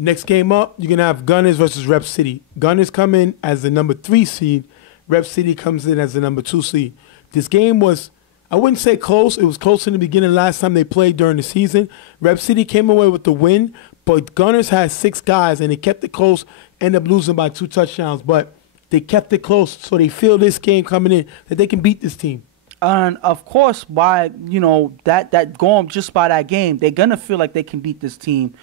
Next game up, you're going to have Gunners versus Rep City. Gunners come in as the number 3 seed. Rep City comes in as the number 2 seed. This game was, I wouldn't say close. It was close in the beginning last time they played during the season. Rep City came away with the win, but Gunners had 6 guys, and they kept it close, ended up losing by 2 touchdowns. But they kept it close, so they feel this game coming in that they can beat this team. And, of course, by, that going just by that game, they're going to feel like they can beat this team.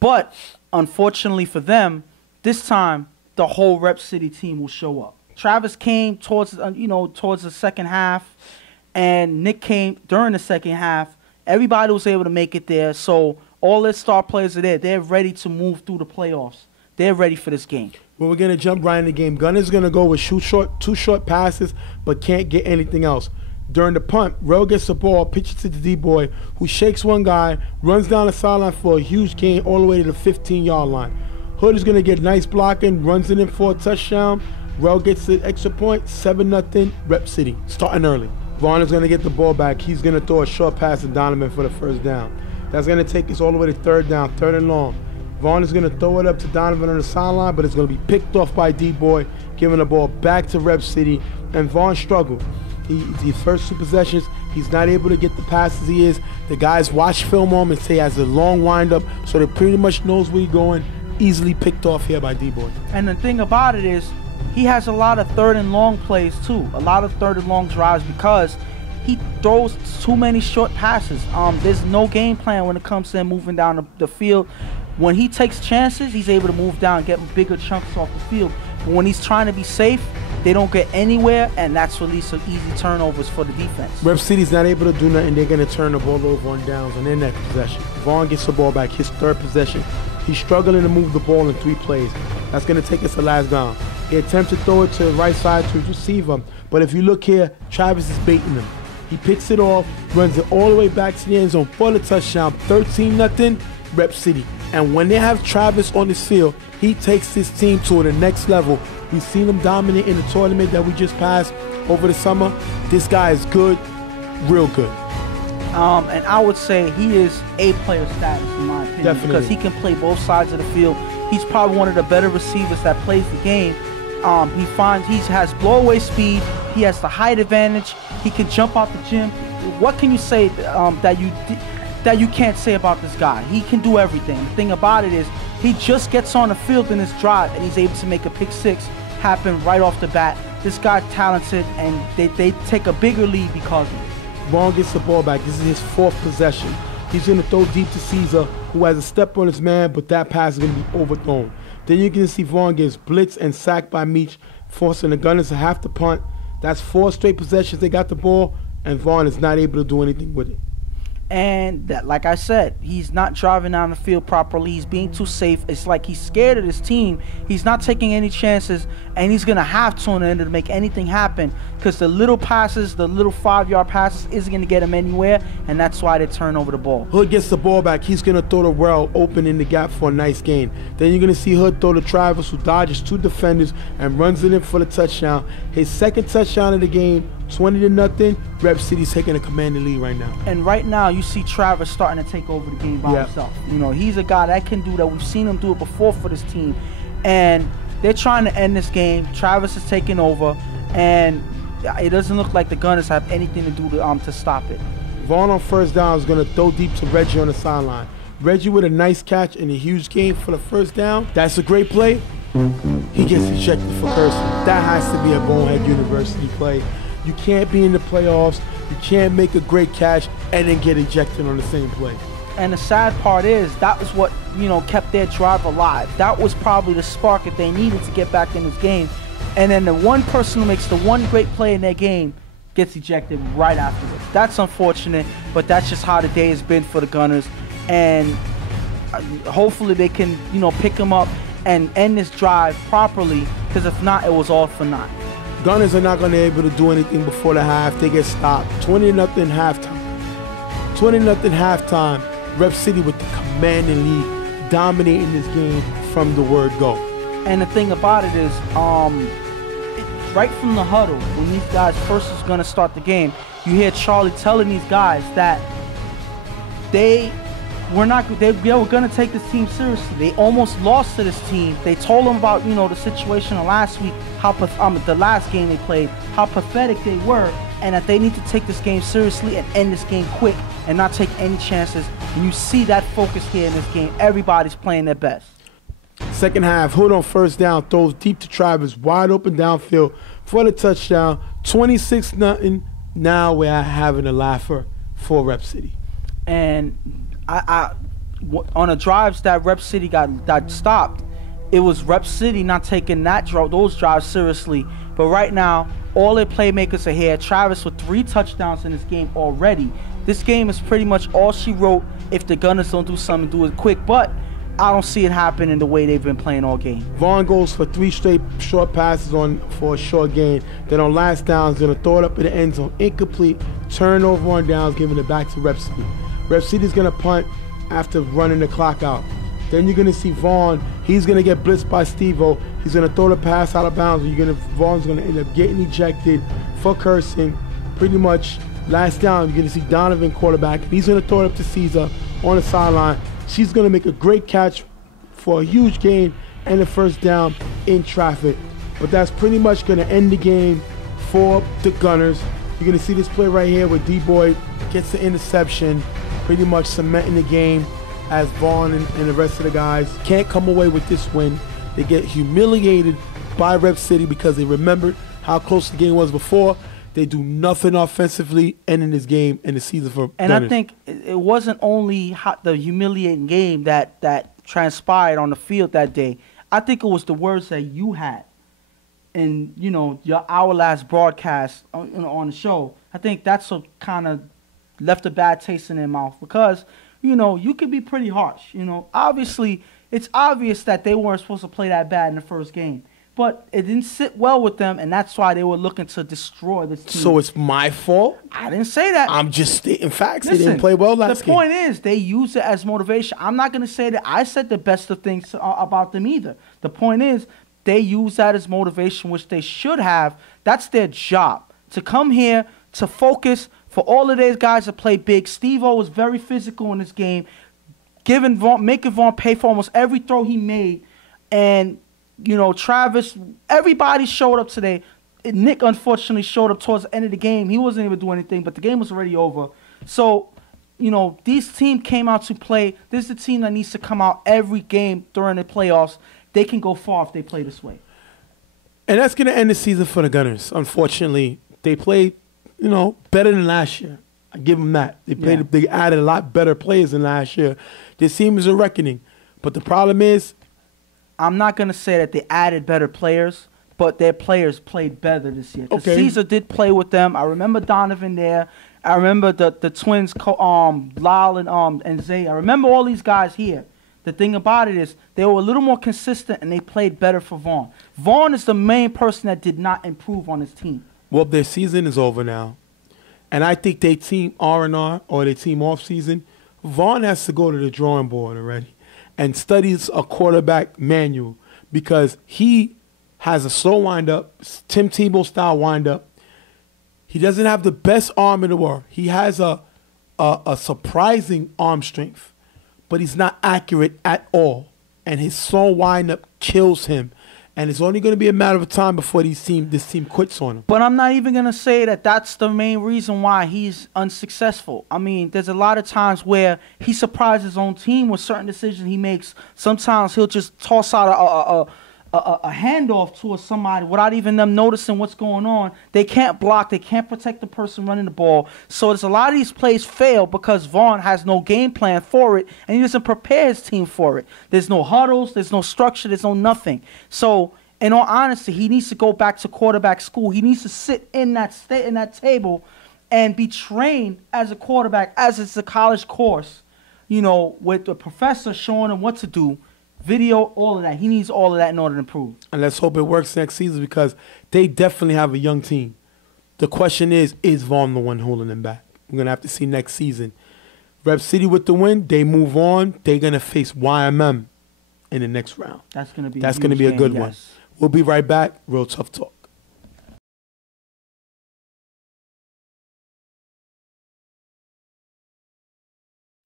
But unfortunately for them, this time the whole Rep City team will show up. Travis came towards the second half, and Nick came during the second half. Everybody was able to make it there, so all their star players are there. They're ready to move through the playoffs. They're ready for this game. Well, we're going to jump right in the game. Gunners going to go with 2 short passes, but can't get anything else. During the punt, Rel gets the ball, pitches to the D-boy, who shakes one guy, runs down the sideline for a huge gain all the way to the 15-yard line. Hood is going to get nice blocking, runs it in for a touchdown. Rel gets the extra point, 7-0, Rep City, starting early. Vaughn is going to get the ball back. He's going to throw a short pass to Donovan for the first down. That's going to take us all the way to 3rd down, 3rd and long. Vaughn is going to throw it up to Donovan on the sideline, but it's going to be picked off by D-boy, giving the ball back to Rep City, and Vaughn struggled. His first 2 possessions, he's not able to get the passes he is. The guys watch film on him and say he has a long windup, so they pretty much knows where he's going. Easily picked off here by D-boy. And the thing about it is, he has a lot of 3rd and long plays too, a lot of 3rd and long drives because he throws too many short passes. There's no game plan when it comes to him moving down the field. When he takes chances, he's able to move down and get bigger chunks off the field. But when he's trying to be safe, they don't get anywhere, and that's what leads to easy turnovers for the defense. Rep City's not able to do nothing. They're going to turn the ball over on downs on their next possession. Vaughn gets the ball back, his 3rd possession. He's struggling to move the ball in 3 plays. That's going to take us to last down. He attempts to throw it to the right side to his receiver, but if you look here, Travis is baiting him. He picks it off, runs it all the way back to the end zone for the touchdown, 13-0, Rep City. And when they have Travis on this field, he takes this team to the next level. We've seen him dominate in the tournament that we just passed over the summer. This guy is good, real good. And I would say he is A-player status in my opinion. Definitely. Because he can play both sides of the field. He's probably one of the better receivers that plays the game. He has blow-away speed. He has the height advantage. He can jump out the gym. What can you say that you can't say about this guy? He can do everything. The thing about it is he just gets on the field in his drive and he's able to make a pick 6 happen right off the bat. This guy's talented and they take a bigger lead because of it. Vaughn gets the ball back. This is his 4th possession. He's going to throw deep to Caesar, who has a step on his man, but that pass is going to be overthrown. Then you can see Vaughn gets blitzed and sacked by Meach, forcing the Gunners to have to punt. That's 4 straight possessions they got the ball, and Vaughn is not able to do anything with it. And that, like I said, he's not driving down the field properly. He's being too safe. It's like he's scared of his team. He's not taking any chances, and he's going to have to in order to make anything happen because the little passes, the little 5-yard passes isn't going to get him anywhere, and that's why they turn over the ball. Hood gets the ball back. He's going to throw the Rel open in the gap for a nice gain. Then you're going to see Hood throw to Travis, who dodges 2 defenders and runs it in for the touchdown. His 2nd touchdown of the game, 20-0. Rep City's taking a commanding lead right now. And right now, you see Travis starting to take over the game by himself. He's a guy that can do that. We've seen him do it before for this team. And they're trying to end this game. Travis is taking over. And it doesn't look like the Gunners have anything to do to stop it. Vaughn on 1st down is going to throw deep to Reggie on the sideline. Reggie with a nice catch and a huge gain for the 1st down. That's a great play. He gets ejected for cursing. That has to be a Bonehead University play. You can't be in the playoffs. You can't make a great catch and then get ejected on the same play. And the sad part is that was what, kept their drive alive. That was probably the spark that they needed to get back in this game. And then the one person who makes the one great play in their game gets ejected right afterwards. That's unfortunate, but that's just how the day has been for the Gunners. And hopefully they can, pick them up and end this drive properly, because if not, it was all for naught. Gunners are not going to be able to do anything before the half. They get stopped. 20-0 halftime. 20-0 halftime. Rep City with the commanding lead, dominating this game from the word go. And the thing about it is, right from the huddle, when these guys first is going to start the game, you hear Charlie telling these guys that they they were gonna take this team seriously. They almost lost to this team. They told them about, you know, the situation of last week, the last game they played, how pathetic they were, and that they need to take this game seriously and end this game quick and not take any chances. And you see that focus here in this game. Everybody's playing their best. Second half, Hood on first down, throws deep to Travis, wide open downfield for the touchdown. 26-0. Now we're having a laugher for Rep City. And on the drives that Rep City got stopped, it was Rep City not taking those drives seriously. But right now, all their playmakers are here. Travis with 3 touchdowns in this game already. This game is pretty much all she wrote if the Gunners don't do something, do it quick. But I don't see it happening the way they've been playing all game. Vaughn goes for 3 straight short passes for a short gain. Then on last down, he's going to throw it up in the end zone. Incomplete. Turnover on downs, giving it back to Rep City. Rep City's going to punt after running the clock out. Then you're going to see Vaughn. He's going to get blitzed by Steve-O. He's going to throw the pass out of bounds. Vaughn's going to end up getting ejected for cursing. Pretty much last down, you're going to see Donovan quarterback. He's going to throw it up to Caesar on the sideline. She's going to make a great catch for a huge gain and a first down in traffic. But that's pretty much going to end the game for the Gunners. You're going to see this play right here where D-Boy gets the interception, pretty much cementing the game as Vaughn and the rest of the guys can't come away with this win. They get humiliated by Rep City because they remembered how close the game was before. They do nothing offensively ending this game and the season for And Gunners. I think it wasn't only the humiliating game that transpired on the field that day. I think it was the words that you had in, you know, our last broadcast on the show. I think that's what kind of left a bad taste in their mouth because, you know, you can be pretty harsh. You know, obviously, it's obvious that they weren't supposed to play that bad in the first game. But it didn't sit well with them, and that's why they were looking to destroy this team. So it's my fault? I didn't say that. I'm just stating facts. Listen, they didn't play well last game. The point is, they use it as motivation. I'm not going to say that I said the best of things about them either. The point is, they use that as motivation, which they should have. That's their job, to come here, to focus, for all of these guys to play big. Steve-O was very physical in this game, making Vaughn pay for almost every throw he made. And, you know, Travis, everybody showed up today. Nick, unfortunately, showed up towards the end of the game. He wasn't able to do anything, but the game was already over. So, you know, this team came out to play. This is the team that needs to come out every game during the playoffs. They can go far if they play this way. And that's going to end the season for the Gunners. Unfortunately, they played, you know, better than last year. I give them that. They added a lot better players than last year. This team is a reckoning. But the problem is, I'm not going to say that they added better players, but their players played better this year. Because Caesar did play with them. I remember Donovan there. I remember the twins, Lyle and Zay. I remember all these guys here. The thing about it is they were a little more consistent and they played better for Vaughn. Vaughn is the main person that did not improve on his team. Well, their season is over now. And I think they team R&R or they team off-season, Vaughn has to go to the drawing board already and studies a quarterback manual because he has a slow wind-up, Tim Tebow-style wind-up. He doesn't have the best arm in the world. He has a surprising arm strength, but he's not accurate at all. And his slow wind-up kills him. And it's only going to be a matter of time before this team quits on him. But I'm not even going to say that that's the main reason why he's unsuccessful. I mean, there's a lot of times where he surprises his own team with certain decisions he makes. Sometimes he'll just toss out a handoff to somebody without even them noticing what's going on. They can't block. They can't protect the person running the ball. So there's a lot of these plays fail because Vaughn has no game plan for it, and he doesn't prepare his team for it. There's no huddles. There's no structure. There's no nothing. So in all honesty, he needs to go back to quarterback school. He needs to sit in that table and be trained as a quarterback, as it's a college course, you know, with the professor showing him what to do. Video, all of that. He needs all of that in order to improve. And let's hope it works next season because they definitely have a young team. The question is Vaughn the one holding them back? We're going to have to see next season. Rep City with the win, they move on. They're going to face YMM in the next round. That's going to be a good one. We'll be right back. Real Tough Talk.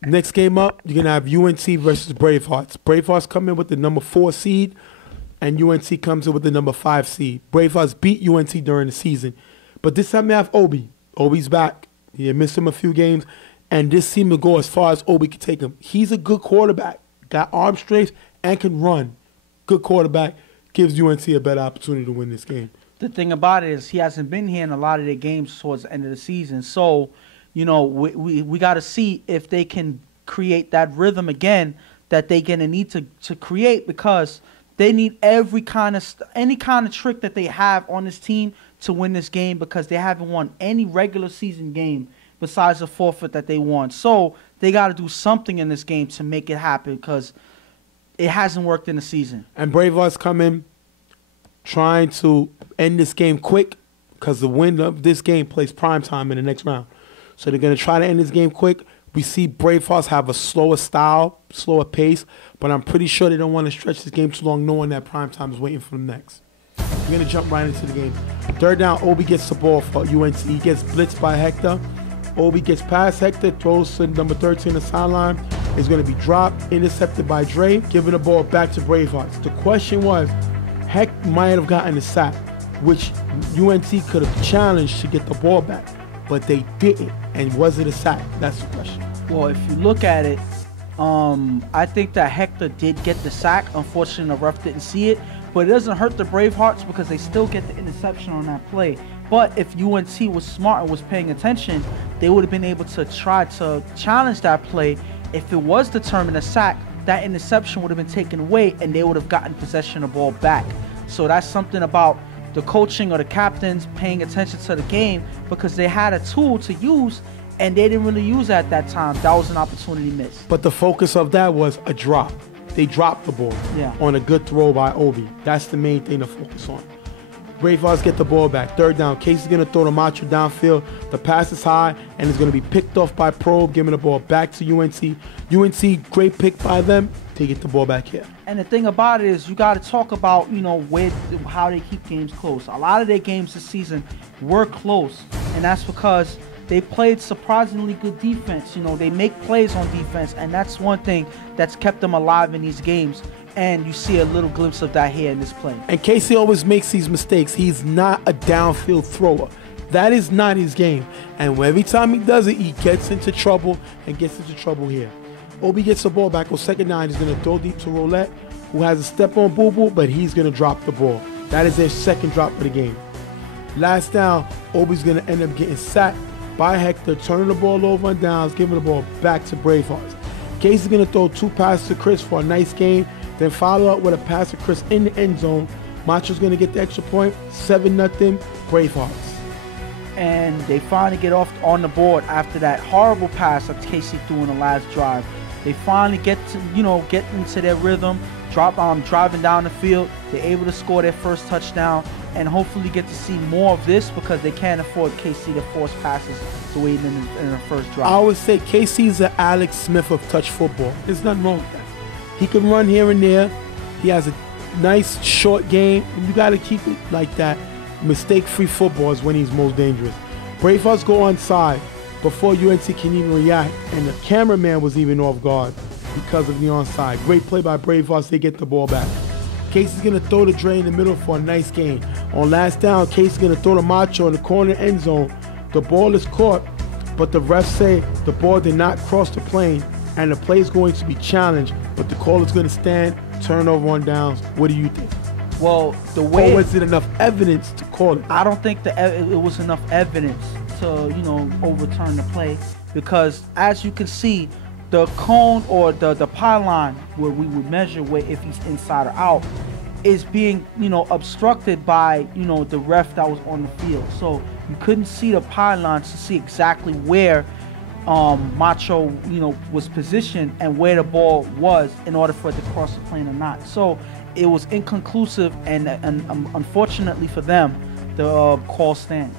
Next game up, you're going to have UNC versus Bravehearts. Bravehearts come in with the number 4 seed, and UNC comes in with the number 5 seed. Bravehearts beat UNC during the season. But this time they have Obi. Obi's back. He had missed him a few games, and this seemed to go as far as Obi could take him. He's a good quarterback. Got arm strength and can run. Good quarterback. Gives UNC a better opportunity to win this game. The thing about it is he hasn't been here in a lot of their games towards the end of the season. So, you know, we got to see if they can create that rhythm again that they're going to need to create, because they need any kind of trick that they have on this team to win this game, because they haven't won any regular season game besides the forfeit that they won. So they got to do something in this game to make it happen, because it hasn't worked in the season. And Bravehearts come in trying to end this game quick, because the winner of this game plays primetime in the next round. So they're going to try to end this game quick. We see Bravehearts have a slower style, slower pace, but I'm pretty sure they don't want to stretch this game too long, knowing that primetime is waiting for them next. We're going to jump right into the game. Third down, Obi gets the ball for UNC. He gets blitzed by Hector. Obi gets past Hector, throws to number 13 on the sideline. It's going to be dropped, intercepted by Dre, giving the ball back to Bravehearts. The question was, Heck might have gotten a sack, which UNC could have challenged to get the ball back, but they didn't. And was it a sack? That's the question. Well, if you look at it, I think that Hector did get the sack. Unfortunately, the ref didn't see it, but it doesn't hurt the Bravehearts because they still get the interception on that play. But if UNC was smart and was paying attention, they would have been able to try to challenge that play. If it was determined a sack, that interception would have been taken away and they would have gotten possession of the ball back. So that's something about the coaching or the captains paying attention to the game, because they had a tool to use and they didn't really use it at that time. That was an opportunity missed. But the focus of that was a drop. They dropped the ball on a good throw by Obi. That's the main thing to focus on. Bravehearts get the ball back. Third down. Casey's going to throw the Macho downfield. The pass is high, and it's going to be picked off by Probe, giving the ball back to UNC. UNC, great pick by them. They get the ball back here. And the thing about it is, you got to talk about, you know, how they keep games close. A lot of their games this season were close, and that's because they played surprisingly good defense. You know, they make plays on defense, and that's one thing that's kept them alive in these games. And you see a little glimpse of that here in this play. And Casey always makes these mistakes. He's not a downfield thrower. That is not his game. And every time he does it, he gets into trouble and gets into trouble here. Obi gets the ball back on second down. He's going to throw deep to Roulette, who has a step on Boo Boo, but he's going to drop the ball. That is their second drop of the game. Last down, Obi's going to end up getting sacked by Hector, turning the ball over on downs, giving the ball back to Bravehearts. Casey's going to throw 2 passes to Chris for a nice game, then follow up with a pass to Chris in the end zone. Macho's going to get the extra point, 7-0 Bravehearts. And they finally get off on the board after that horrible pass that Casey threw in the last drive. They finally get to, get into their rhythm, driving down the field. They're able to score their first touchdown and hopefully get to see more of this, because they can't afford Casey to force passes the way in the first drive. I would say Casey's the Alex Smith of touch football. There's nothing wrong with that. He can run here and there. He has a nice short game, and you got to keep it like that. Mistake-free football is when he's most dangerous. Bravehearts go onside before UNC can even react, and the cameraman was even off guard because of the onside. Great play by Bravehearts. They get the ball back. Casey's going to throw the Dre in the middle for a nice gain. On last down, Casey's going to throw the Macho in the corner end zone. The ball is caught, but the refs say the ball did not cross the plane, and the play is going to be challenged, but the call is going to stand, turnover on downs. What do you think? Well, the way... Or was it enough evidence to call it? I don't think it was enough evidence to, overturn the play, because as you can see, the cone or the pylon where we would measure if he's inside or out is being, obstructed by, the ref that was on the field. So you couldn't see the pylons to see exactly where Macho, was positioned and where the ball was in order for it to cross the plane or not. So it was inconclusive, and unfortunately for them, the call stands.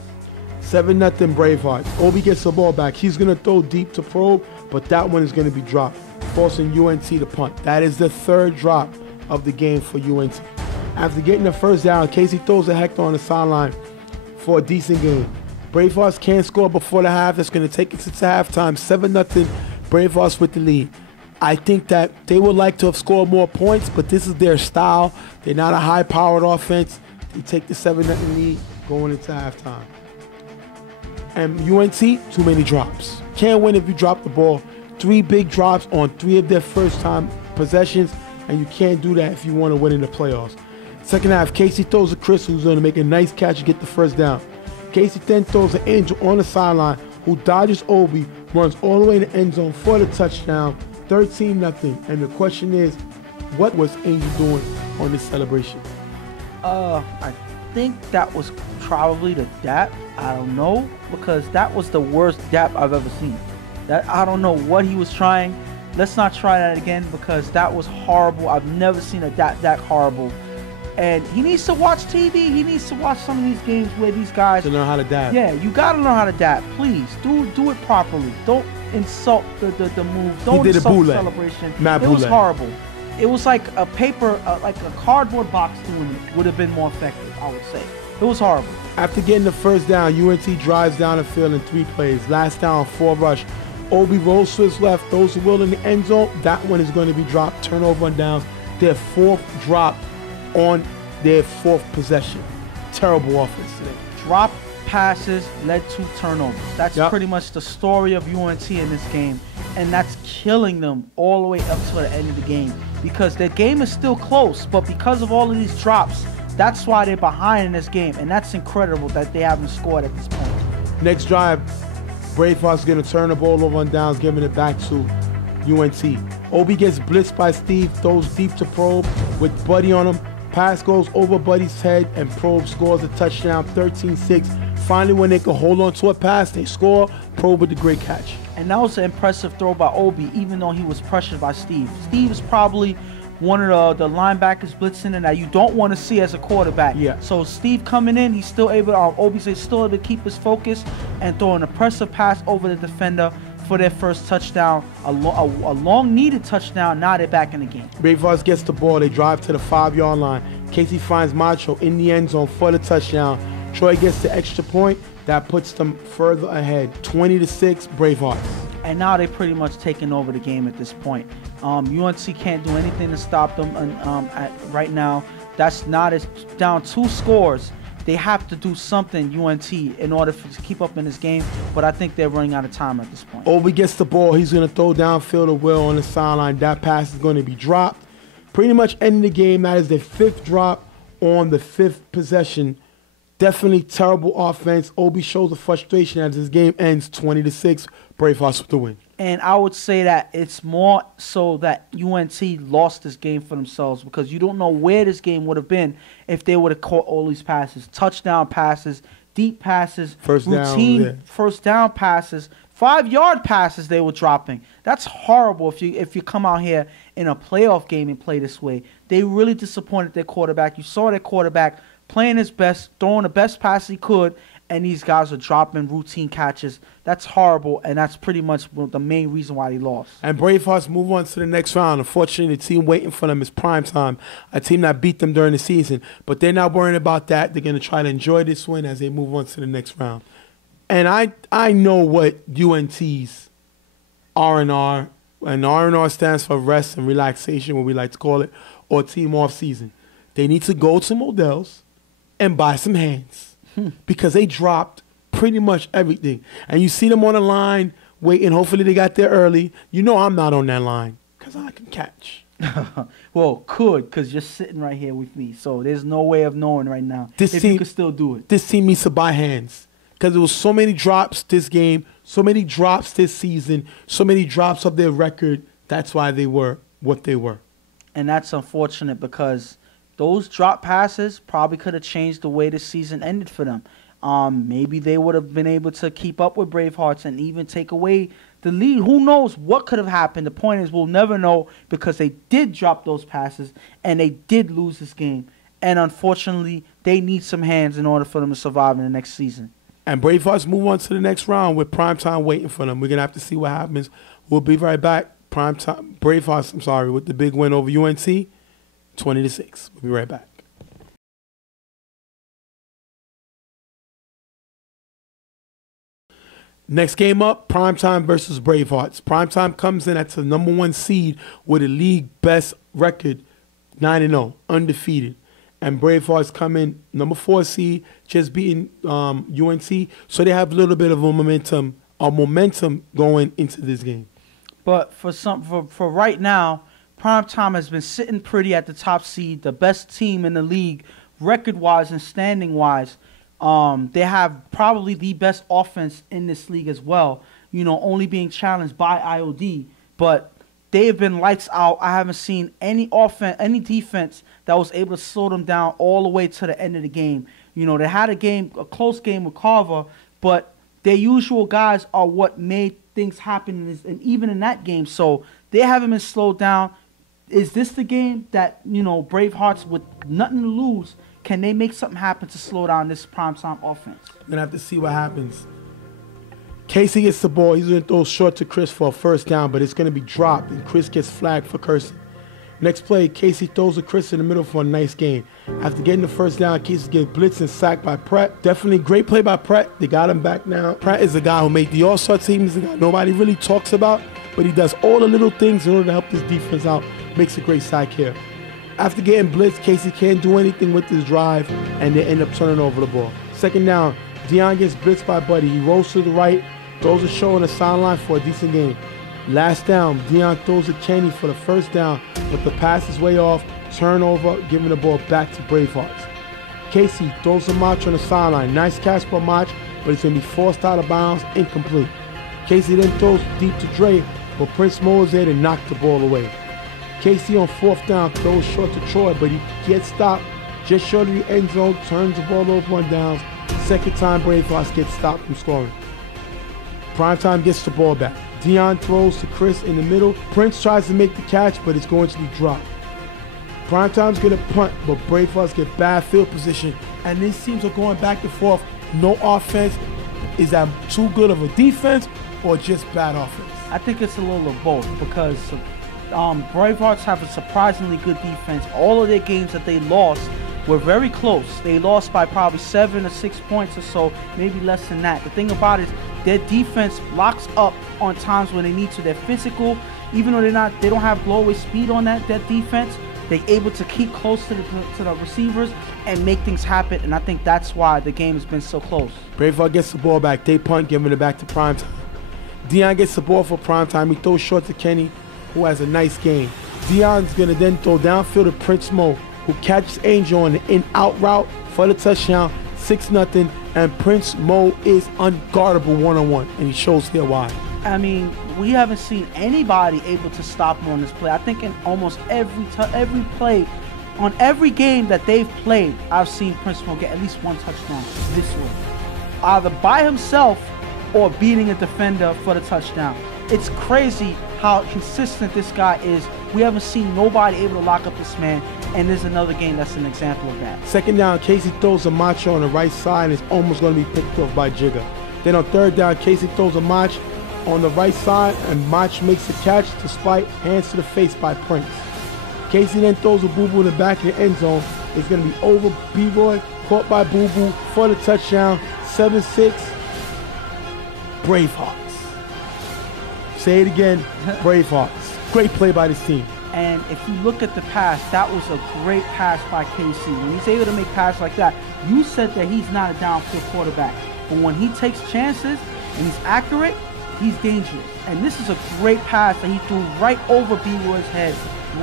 7-0 Bravehearts. Obi gets the ball back. He's going to throw deep to Probe, but that one is going to be dropped, forcing UNC to punt. That is the third drop of the game for UNC. After getting the first down, Casey throws a Hector on the sideline for a decent game. Bravehearts can't score before the half. That's going to take it to halftime. 7-0 Bravehearts with the lead. I think that they would like to have scored more points, but this is their style. They're not a high-powered offense. They take the 7-0 lead going into halftime. And UNT, too many drops. Can't win if you drop the ball. 3 big drops on 3 of their first-time possessions, and you can't do that if you want to win in the playoffs. Second half, Casey throws to Chris, who's going to make a nice catch and get the first down. Casey then throws an Angel on the sideline, who dodges Obi, runs all the way in the end zone for the touchdown, 13-0. And the question is, what was Angel doing on this celebration? I think that was probably the dap. I don't know, because that was the worst dap I've ever seen. I don't know what he was trying. Let's not try that again, because that was horrible. I've never seen a dap that horrible. And he needs to watch TV. He needs to watch some of these games where these guys To learn how to dab. Yeah, you gotta learn how to dab. Please do it properly. Don't insult the move. Don't insult the celebration. It was horrible. It was like a paper, like a cardboard box doing it would have been more effective, I would say. It was horrible. After getting the first down, UNT drives down the field in 3 plays. Last down, 4 rush. Obi rolls to his left, throws the wheel in the end zone. That one is going to be dropped. Turnover on downs. Their 4th drop on their 4th possession. Terrible offense today. Drop passes led to turnovers. That's pretty much the story of UNT in this game. And that's killing them all the way up to the end of the game. Because their game is still close, but because of all of these drops, that's why they're behind in this game. And that's incredible that they haven't scored at this point. Next drive, Bravehearts going to turn the ball over on downs, giving it back to UNT. Obi gets blitzed by Steve, throws deep to Probe with Buddy on him. Pass goes over Buddy's head, and Probe scores a touchdown, 13-6. Finally, when they can hold on to a pass, they score. Probe with the great catch. And that was an impressive throw by Obi, even though he was pressured by Steve. Steve is probably one of the linebackers blitzing and that you don't want to see as a quarterback. Yeah. So Steve coming in, he's still able to, Obi's still able to keep his focus and throw an impressive pass over the defender for their first touchdown, a long needed touchdown. Now they're back in the game. Bravehearts gets the ball. They drive to the 5-yard line. Casey finds Macho in the end zone for the touchdown. Troy gets the extra point. That puts them further ahead, 20-6, Bravehearts. And now they're pretty much taking over the game at this point. UNC can't do anything to stop them right now. That's not as down 2 scores. They have to do something, UNT, in order to keep up in this game. But I think they're running out of time at this point. Obi gets the ball. He's going to throw downfield a Will on the sideline. That pass is going to be dropped. Pretty much ending the game. That is their 5th drop on the 5th possession. Definitely terrible offense. Obi shows the frustration as this game ends 20-6. Bravehearts with the win. And I would say that it's more so that UNT lost this game for themselves, because you don't know where this game would have been if they would have caught all these passes. Touchdown passes, deep passes, routine first down passes, 5-yard passes they were dropping. That's horrible if you come out here in a playoff game and play this way. They really disappointed their quarterback. You saw their quarterback playing his best, throwing the best pass he could, and these guys are dropping routine catches. That's horrible, and that's pretty much the main reason why they lost. And Bravehearts move on to the next round. Unfortunately, the team waiting for them is Primetime, a team that beat them during the season. But they're not worrying about that. They're going to try to enjoy this win as they move on to the next round. And I know what UNT's R&R, and R&R stands for rest and relaxation, what we like to call it, or team off season. They need to go to Modell's and buy some hands. Because they dropped pretty much everything. And you see them on the line waiting. Hopefully they got there early. You know I'm not on that line because I can catch. Well, because you're sitting right here with me. So there's no way of knowing right now if you can still do it. This team needs to buy hands because there was so many drops this game, so many drops this season, so many drops of their record. That's why they were what they were. And that's unfortunate because those drop passes probably could have changed the way the season ended for them. Maybe they would have been able to keep up with Bravehearts and even take away the lead. Who knows what could have happened? The point is we'll never know because they did drop those passes and they did lose this game. And unfortunately, they need some hands in order for them to survive in the next season. And Bravehearts move on to the next round with Primetime waiting for them. We're going to have to see what happens. We'll be right back. Bravehearts, with the big win over UNT. 20-6. We'll be right back. Next game up, Primetime versus Bravehearts. Primetime comes in at the #1 seed with a league best record, 9-0, undefeated. And Bravehearts come in #4 seed, just beating UNC. So they have a little bit of a momentum going into this game. But for right now, Primetime has been sitting pretty at the top seed, the best team in the league, record-wise and standing-wise. They have probably the best offense in this league as well, only being challenged by IOD. But they have been lights out. I haven't seen any defense that was able to slow them down all the way to the end of the game. They had a close game with Carver, but their usual guys are what made things happen, and even in that game. So they haven't been slowed down. Is this the game that, Bravehearts, with nothing to lose, can they make something happen to slow down this Primetime offense? We're going to have to see what happens. Casey gets the ball. He's going to throw short to Chris for a first down, but it's going to be dropped, and Chris gets flagged for cursing. Next play, Casey throws to Chris in the middle for a nice gain. After getting the first down, Casey gets blitzed and sacked by Pratt. Definitely great play by Pratt. They got him back now. Pratt is the guy who made the All-Star team. He's the guy nobody really talks about, but he does all the little things in order to help this defense out. Makes a great sack here. After getting blitzed, Casey can't do anything with his drive, and they end up turning over the ball. Second down, Dion gets blitzed by Buddy. He rolls to the right, throws a show on the sideline for a decent gain. Last down, Dion throws to Kenny for the first down, but the pass is way off, turnover, giving the ball back to Bravehearts. Casey throws to Mach on the sideline. Nice catch by Mach, but it's going to be forced out of bounds, incomplete. Casey then throws deep to Dre, but Prince Mo is there to knock the ball away. Casey on fourth down throws short to Troy, but he gets stopped just short of the end zone, turns the ball over on downs. Second time Bravehearts gets stopped from scoring. Primetime gets the ball back. Dion throws to Chris in the middle. Prince tries to make the catch, but it's going to be dropped. Primetime's going to punt, but Bravehearts get bad field position, and these teams are going back and forth. No offense. Is that too good of a defense or just bad offense? I think it's a little of both, because Bravehearts have a surprisingly good defense. All of their games that they lost were very close. They lost by probably 7 or 6 points or so, maybe less than that. The thing about it is their defense locks up on times when they need to. They're physical, even though they don't have blow-away speed on that defense. They're able to keep close to the receivers and make things happen, and I think that's why the game has been so close. Braveheart gets the ball back. They punt, giving it back to Primetime. Dion gets the ball for Primetime. He throws short to Kenny, who has a nice game. Dion's going to then throw downfield to Prince Mo, who catches Angel on the in-out route for the touchdown, 6-0, and Prince Mo is unguardable one-on-one, and he shows here why. I mean, we haven't seen anybody able to stop him on this play. I think in almost every play, on every game that they've played, I've seen Prince Mo get at least one touchdown this way, either by himself or beating a defender for the touchdown. It's crazy how consistent this guy is. We haven't seen nobody able to lock up this man, and there's another game that's an example of that. Second down, Casey throws a Macho on the right side, and it's almost going to be picked off by Jigga. Then on third down, Casey throws a Mach on the right side, and Mach makes the catch despite hands to the face by Prince. Casey then throws a Boo-Boo in the back of the end zone. It's going to be over B-Boy, caught by Boo-Boo for the touchdown, 7-6, Bravehearts. Say it again, Bravehearts. Great play by this team. And if you look at the pass, that was a great pass by KC. When he's able to make passes like that, you said that he's not a downfield quarterback. But when he takes chances and he's accurate, he's dangerous. And this is a great pass that he threw right over B-Boy's head,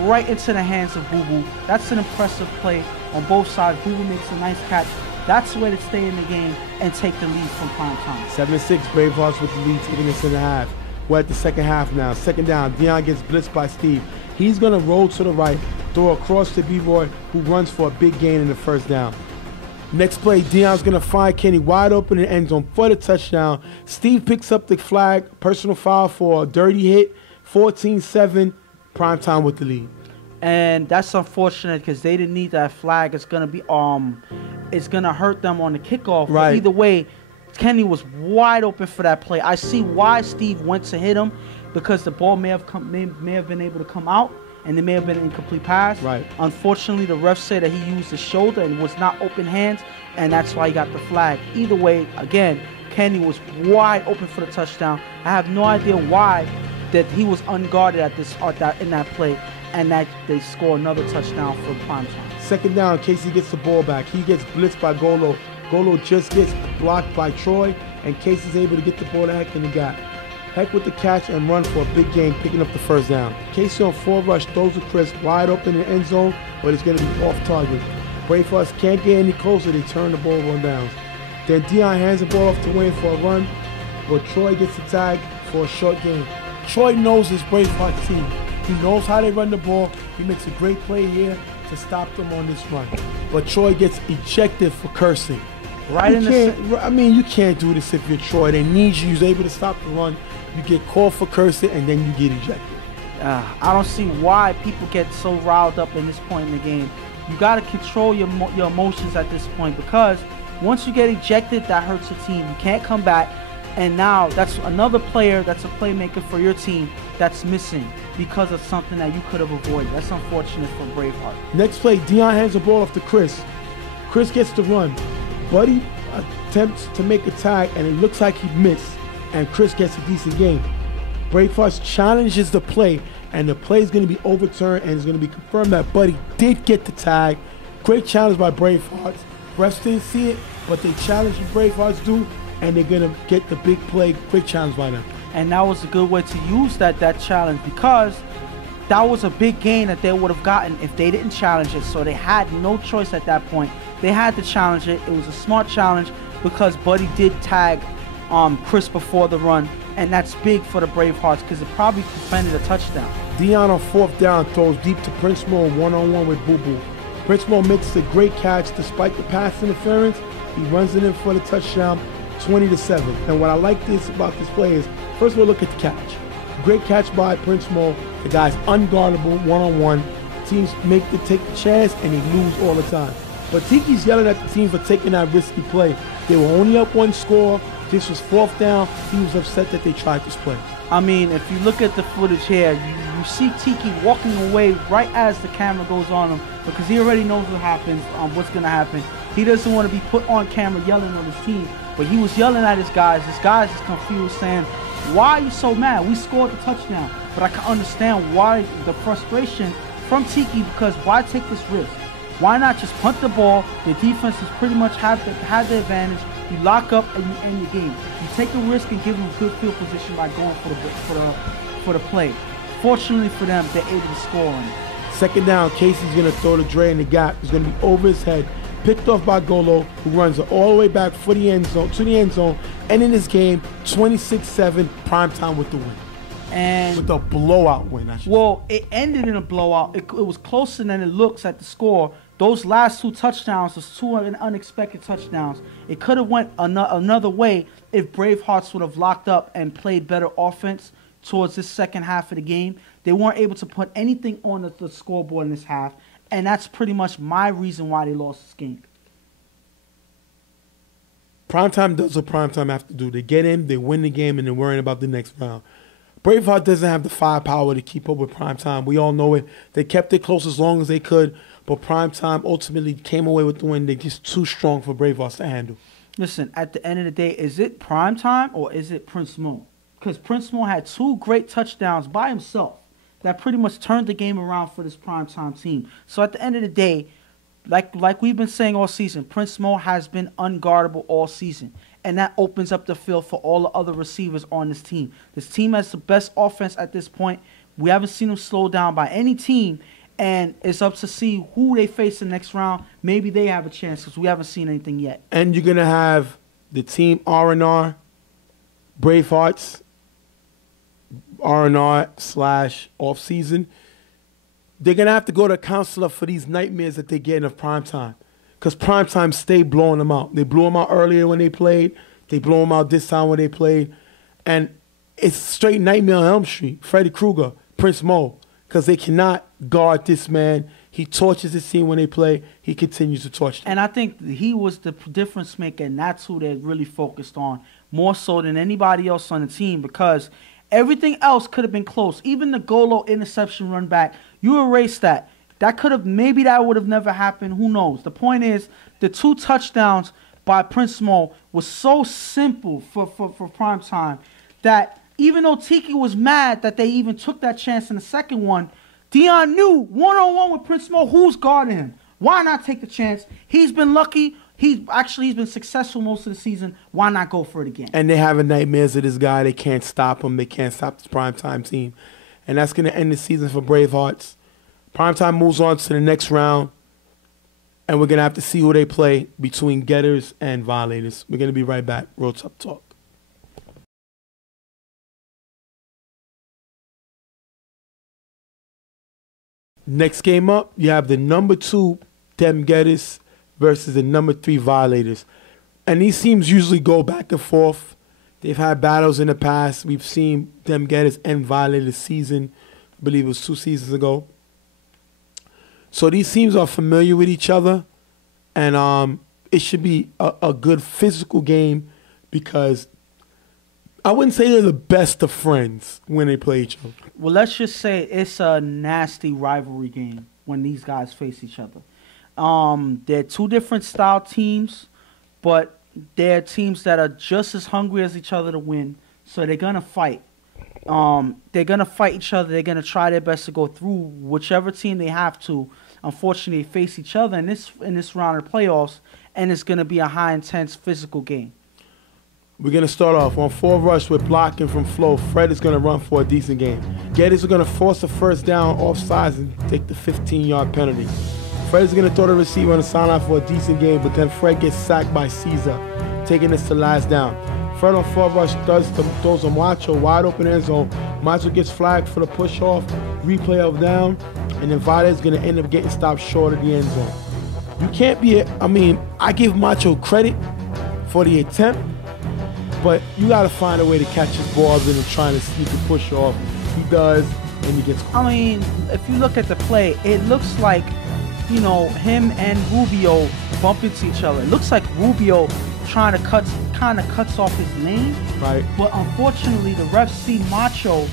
right into the hands of Boo-Boo. That's an impressive play on both sides. Boo-Boo makes a nice catch. That's the way to stay in the game and take the lead from Primetime. 7-6, Bravehearts with the lead, taking us in the half. We're at the second half now. Second down, Dion gets blitzed by Steve. He's going to roll to the right, throw across to B-Boy, who runs for a big gain in the first down. Next play, Dion's going to find Kenny wide open in the end zone for the touchdown. Steve picks up the flag, personal foul for a dirty hit, 14-7, Primetime with the lead. And that's unfortunate because they didn't need that flag. It's going to be it's going to hurt them on the kickoff. Right. But either way, Kenny was wide open for that play. I see why Steve went to hit him, because the ball may have been able to come out, and it may have been an incomplete pass. Right. Unfortunately, the ref said that he used his shoulder and was not open hands, and that's why he got the flag. Either way, again, Kenny was wide open for the touchdown. I have no idea why that he was unguarded in that play, and that they score another touchdown for primetime. Second down, Casey gets the ball back. He gets blitzed by Golo. Golo just gets blocked by Troy, and Casey's able to get the ball to Heck in the gap. Heck with the catch and run for a big gain, picking up the first down. Casey on 4 rush throws to Chris wide open in the end zone, but it's going to be off target. Bravehearts can't get any closer. They turn the ball on downs. Then Dion hands the ball off to Wayne for a run, but Troy gets the tag for a short gain. Troy knows his Braveheart team. He knows how they run the ball. He makes a great play here to stop them on this run. But Troy gets ejected for cursing. You can't do this if you're Troy. They need you. You're able to stop the run. You get called for cursing, and then you get ejected. I don't see why people get so riled up in this point in the game. You got to control your emotions at this point, because once you get ejected, that hurts your team. You can't come back, and now that's another player that's a playmaker for your team that's missing because of something that you could have avoided. That's unfortunate for Braveheart. Next play, Dion hands the ball off to Chris. Chris gets the run. Buddy attempts to make a tag, and it looks like he missed, and Chris gets a decent gain. Bravehearts challenges the play, and the play is going to be overturned, and it's going to be confirmed that Buddy did get the tag. Great challenge by Bravehearts. Refs didn't see it, but they challenged the Bravehearts do, and they're going to get the big play. Great challenge by them. And that was a good way to use that challenge, because that was a big gain that they would have gotten if they didn't challenge it. So they had no choice at that point. They had to challenge it. It was a smart challenge because Buddy did tag Chris before the run, and that's big for the Bravehearts because it probably prevented a touchdown. Dion on 4th down throws deep to Prince Mo one-on-one with Boo Boo. Prince Mo makes a great catch despite the pass interference. He runs it in for the touchdown, 20-7. And what I like about this play is, first of all, look at the catch. Great catch by Prince Mo. The guy's unguardable one-on-one. Teams make the take the chance, and they lose all the time. But Tiki's yelling at the team for taking that risky play. They were only up 1 score. This was 4th down. He was upset that they tried this play. I mean, if you look at the footage here, you see Tiki walking away right as the camera goes on him, because he already knows what happens, what's going to happen. He doesn't want to be put on camera yelling on his team, but he was yelling at his guys. His guys is confused, saying, "Why are you so mad? We scored the touchdown." But I can understand why the frustration from Tiki, because why take this risk? Why not just punt the ball? The defense has pretty much had the advantage. You lock up and you end the game. You take a risk and give them good field position by going for the play. Fortunately for them, they're able to score on it. Second down, Casey's going to throw the Dre in the gap. It's going to be over his head, picked off by Golo, who runs it all the way back for the end zone, ending this game 26-7, primetime with the win. And with a blowout win, well, it ended in a blowout. It was closer than it looks at the score. Those last 2 touchdowns, those 2 unexpected touchdowns, it could have went another way if Bravehearts would have locked up and played better offense towards this second half of the game. They weren't able to put anything on the scoreboard in this half, and that's pretty much my reason why they lost this game. Primetime does what primetime have to do. They get in, they win the game, and they're worrying about the next round. Braveheart doesn't have the firepower to keep up with primetime. We all know it. They kept it close as long as they could, but primetime ultimately came away with the win. They're just too strong for Bravehearts to handle. Listen, at the end of the day, is it primetime or is it Prince Mo? Because Prince Mo had 2 great touchdowns by himself that pretty much turned the game around for this primetime team. So at the end of the day, like we've been saying all season, Prince Mo has been unguardable all season. And that opens up the field for all the other receivers on this team. This team has the best offense at this point. We haven't seen them slow down by any team. And it's up to see who they face in the next round. Maybe they have a chance because we haven't seen anything yet. And you're going to have the team R&R, Bravehearts, R&R / off-season. They're going to have to go to a counselor for these nightmares that they're getting of primetime. Because primetime stay blowing them out. They blew them out earlier when they played. They blew them out this time when they played. And it's straight nightmare on Elm Street. Freddy Krueger, Prince Mo. Because they cannot guard this man. He torches his team when they play. He continues to torch them. And I think he was the difference maker, and that's who they really focused on, more so than anybody else on the team, because everything else could have been close. Even the Golo interception run back, you erase that. Maybe that would have never happened. Who knows? The point is, the 2 touchdowns by Prince Mo was so simple for prime time that even though Tiki was mad that they even took that chance in the second one, Dion knew one-on-one with Prince Mo, who's guarding him? Why not take the chance? He's been lucky. He's been successful most of the season. Why not go for it again? And they having nightmares of this guy. They can't stop him. They can't stop this primetime team. And that's going to end the season for Bravehearts. Primetime moves on to the next round. And we're going to have to see who they play between Getters and Violators. We're going to be right back. Real Tough Talk. Next game up, you have the number 2 Dem Getters versus the number 3 Violators. And these teams usually go back and forth. They've had battles in the past. We've seen Dem Getters and Violators season. I believe it was 2 seasons ago. So these teams are familiar with each other. And it should be a good physical game because I wouldn't say they're the best of friends when they play each other. Well, let's just say it's a nasty rivalry game when these guys face each other. They're 2 different style teams, but they're teams that are just as hungry as each other to win. So they're going to fight. They're going to fight each other. They're going to try their best to go through whichever team they have to. Unfortunately, they face each other in this round of playoffs, and it's going to be a high, intense physical game. We're going to start off on 4 rush with blocking from Flo. Fred is going to run for a decent game. Getters are going to force a first down off sides and take the 15-yard penalty. Fred is going to throw the receiver on the sideline for a decent game, but then Fred gets sacked by Caesar, taking this to last down. Fred on 4 rush throws a Macho wide open end zone. Macho gets flagged for the push off, replay of down, and then Vada is going to end up getting stopped short of the end zone. You can't be, I give Macho credit for the attempt, but you got to find a way to catch his balls and trying to sneak a push off. He does, and he gets caught. If you look at the play, it looks like, him and Rubio bump into each other. It looks like Rubio kind of cuts off his lane. Right. But unfortunately, the refs see Macho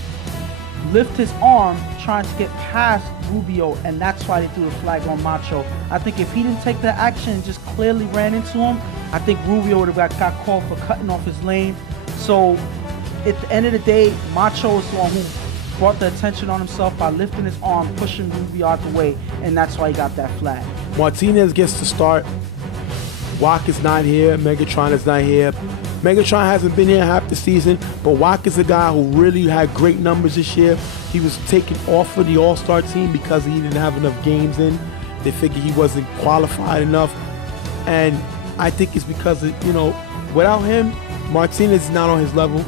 lift his arm trying to get past Rubio, and that's why they threw the flag on Macho. I think if he didn't take that action and just clearly ran into him, I think Rubio would have got called for cutting off his lane. So at the end of the day, Macho is the one who brought the attention on himself by lifting his arm, pushing Rubio out the way, and that's why he got that flag. Martinez gets to start. Wack is not here. Megatron is not here. Megatron hasn't been here half the season, but Wack is a guy who really had great numbers this year. He was taken off of the All-Star team because he didn't have enough games in. They figured he wasn't qualified enough. And I think it's because, without him, Martinez is not on his level.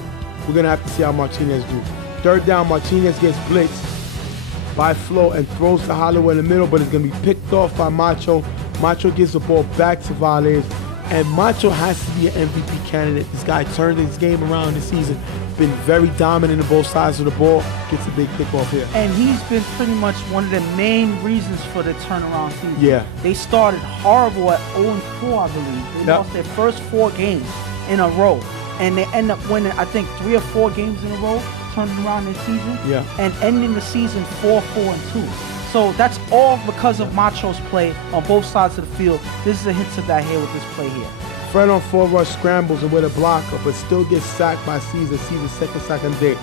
We're going to have to see how Martinez do. Third down, Martinez gets blitzed by Flo and throws to Holloway in the middle, but it's going to be picked off by Macho. Macho gives the ball back to Valdez, and Macho has to be an MVP candidate. This guy turned his game around this season, been very dominant on both sides of the ball, gets a big kickoff here. And he's been pretty much one of the main reasons for the turnaround season. Yeah. They started horrible at 0-4, I believe. They lost their first 4 games in a row, and they end up winning, I think, 3 or 4 games in a row, turning around this season, and ending the season 4-4-2. So that's all because of Macho's play on both sides of the field. This is a hint to that here with this play here. Fred on 4 rush scrambles and with a blocker, but still gets sacked by Caesar. Caesar's second sack of the day.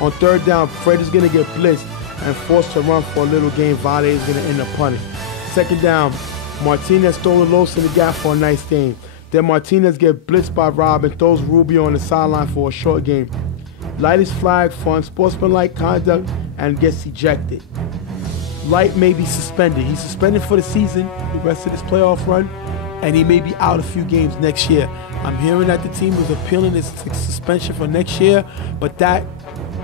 On 3rd down, Fred is going to get blitzed and forced to run for a little gain. Vade is going to end up punting. 2nd down, Martinez throws Los in the gap for a nice gain. Then Martinez gets blitzed by Rob and throws Rubio on the sideline for a short gain. Light is flagged for unsportsmanlike conduct and gets ejected. Light may be suspended. He's suspended for the season, the rest of this playoff run, and he may be out a few games next year. I'm hearing that the team was appealing this suspension for next year, but that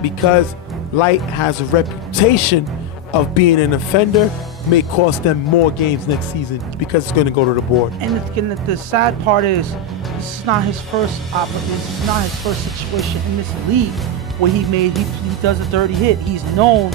because Light has a reputation of being an offender may cost them more games next season because it's going to go to the board. And the sad part is this is not his first this is not his first situation in this league where he does a dirty hit. He's known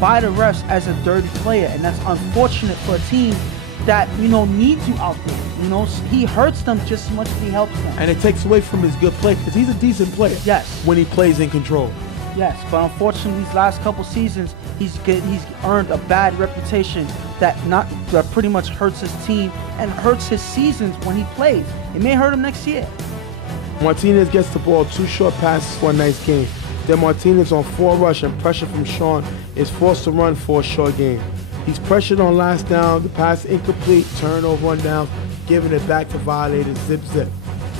by the refs as a dirty player, and that's unfortunate for a team that needs you out there. He hurts them just as much as he helps them. And it takes away from his good play because he's a decent player. Yes. When he plays in control. Yes, but unfortunately these last couple seasons he's earned a bad reputation that pretty much hurts his team and hurts his seasons when he plays. It may hurt him next year. Martinez gets the ball, 2 short passes for a nice game. Then Martinez on 4 rush and pressure from Sean is forced to run for a short game. He's pressured on last down, the pass incomplete, turnover on downs, giving it back to Violators, zip.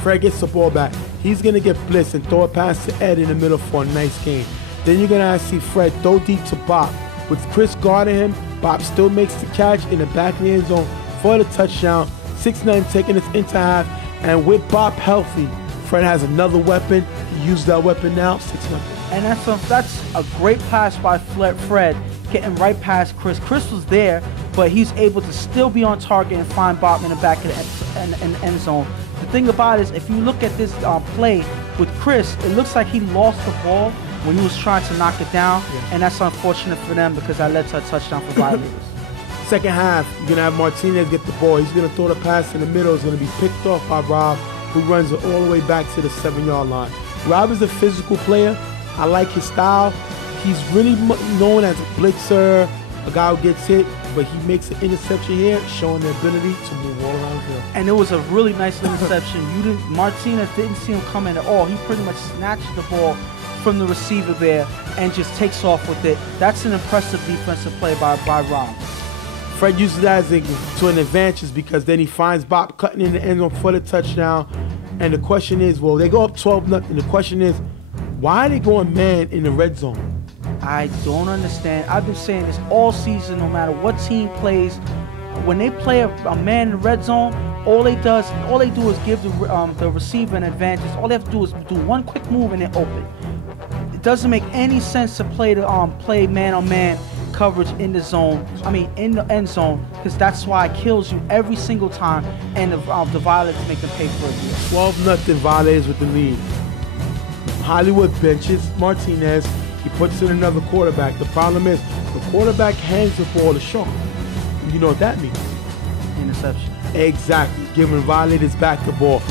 Fred gets the ball back. He's going to get blitzed and throw a pass to Ed in the middle for a nice game. Then you're going to see Fred throw deep to Bop. With Chris guarding him, Bop still makes the catch in the back of the end zone for the touchdown. 6-9 taking us into half, and with Bop healthy, Fred has another weapon. He used that weapon now, 6-0. And that's a great pass by Fred, getting right past Chris. Chris was there, but he's able to still be on target and find Bop in the back of the end zone. The thing about it is, if you look at this play with Chris, it looks like he lost the ball when he was trying to knock it down, and that's unfortunate for them because that led to a touchdown for Violators. Second half, you're going to have Martinez get the ball. He's going to throw the pass in the middle. It's going to be picked off by Rob, who runs it all the way back to the 7-yard line. Rob is a physical player. I like his style. He's really known as a blitzer, a guy who gets hit, but he makes an interception here, showing the ability to move all around the field. And it was a really nice interception. Martinez didn't see him coming at all. He pretty much snatched the ball from the receiver there and just takes off with it. That's an impressive defensive play by Rob. Fred uses that to an advantage because then he finds Bop cutting in the end zone for the touchdown. And the question is, well, they go up 12-0. The question is, why are they going man in the red zone? I don't understand. I've been saying this all season, no matter what team plays. When they play a man in the red zone, all they do is give the receiver an advantage. All they have to do is do one quick move and they're open. It doesn't make any sense to play man-on-man coverage in the zone. In the end zone, because that's why it kills you every single time, and the Violators make them pay for it. 12-0 Violators with the lead. Hollywood benches Martinez. He puts in another quarterback. The problem is the quarterback hands the ball to Sean. You know what that means? Interception. Exactly. Giving Violators back the ball.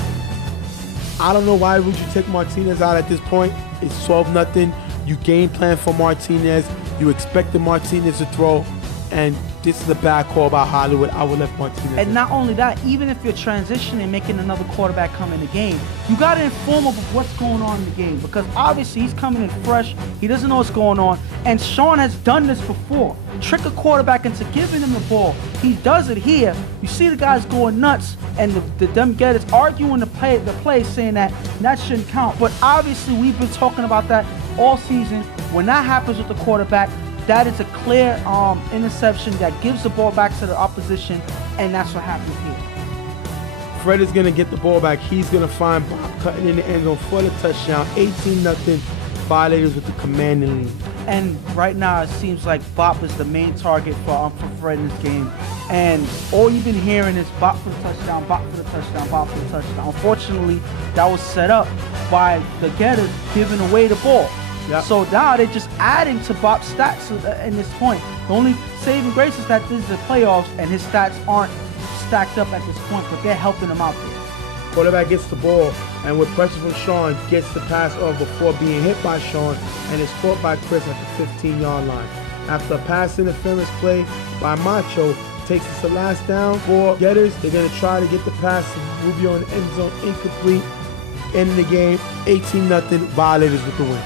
I don't know why would you take Martinez out at this point. It's 12-0. You game plan for Martinez. You expected Martinez to throw. And this is a bad call by Hollywood. I would let Martinez. And not only that, even if you're transitioning, making another quarterback come in the game, you got to inform him of what's going on in the game, because obviously he's coming in fresh. He doesn't know what's going on. And Sean has done this before. Trick a quarterback into giving him the ball. He does it here. You see the guys going nuts, and them getters arguing the play, saying that shouldn't count. But obviously we've been talking about that all season. When that happens with the quarterback, that is a clear interception that gives the ball back to the opposition, and that's what happens here. Fred is going to get the ball back. He's going to find Bop cutting in the end zone for the touchdown. 18-0 Violators with the commanding lead. And right now it seems like Bop is the main target for Fred in this game. And all you've been hearing is Bop for the touchdown, Bop for the touchdown, Bop for the touchdown. Unfortunately, that was set up by the getters giving away the ball. Yep. So now they're just adding to Bop's stats in this point. The only saving grace is that this is the playoffs and his stats aren't stacked up at this point, but they're helping him out there. Quarterback gets the ball, and with pressure from Sean, gets the pass off before being hit by Sean, and is caught by Chris at the 15-yard line. After a pass interference play by Macho, takes us to last down for getters. They're going to try to get the pass to Rubio in the end zone, incomplete. Ending the game, 18-0 Violators with the win.